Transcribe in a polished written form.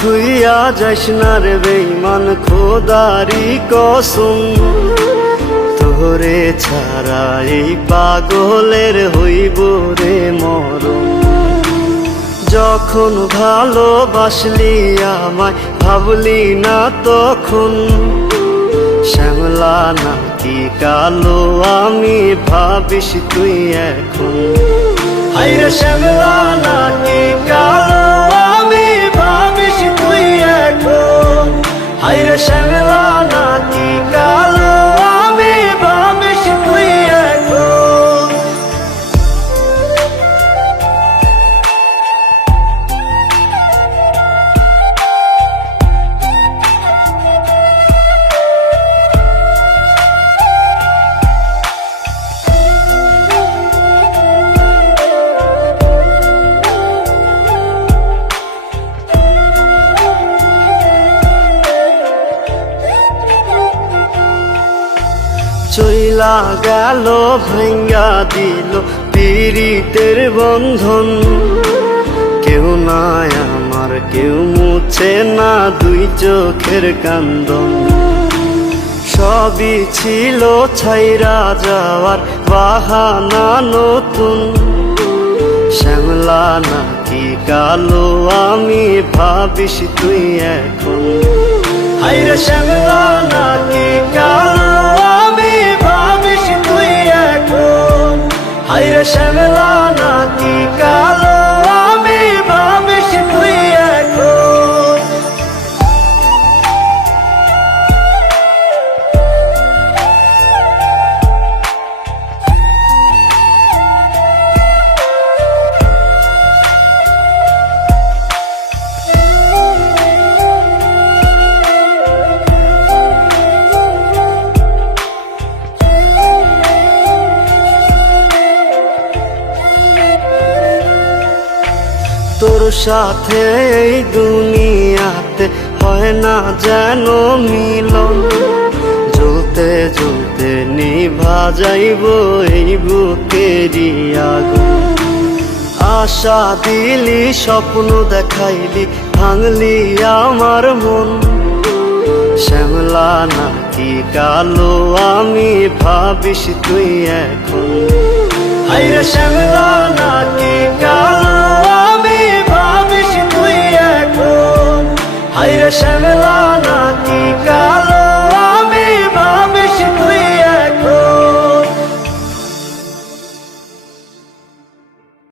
থুইয়া যাস না রে বেঈমান, খোদারি কসম। তোরে ছাড়া এই পাগলের হইব রে মরণ। যখন ভালোবাসলি আমায় ভাবলি না তখন, শ্যামলা নাকি কালো আমি ভাবিস তুই এখন। হায়রে শ্যামলা নাকি কালো আমি ভাবিস তুই এখন। হায়রে শ্যামলা নাকি কালো আমি ভাবিস তুই এখন। চইলা গেল ভাঙ্গা দিল পীড়িতের বন্ধন। কেউ নাই আমার, কেউ মুছে না দুই চোখের কান্দন। সবই ছিল ছাইরা যাওয়ার বাহানা নতুন। শ্যামলা নাকি কালো আমি ভাবিস তুই এখন। হায়রে শ্যামলা নাকি কালো আমি ভাবিস তুই এখন। হায়রে শ্যামলা নাকি কালো আমি ভাবিস তুই এখন। তোর সাথে এই দুনিয়াতে হয় না যেন মিলন। জ্বলতে জ্বলতে নিভা যাইব এই বুকেরই আগুন। আশা দিলি স্বপ্ন দেখাইলি ভাঙলি আমার মন। শ্যামলা নাকি কালো আমি ভাবিস তুই এখন। হায়রে শ্যামলা নাকি কালো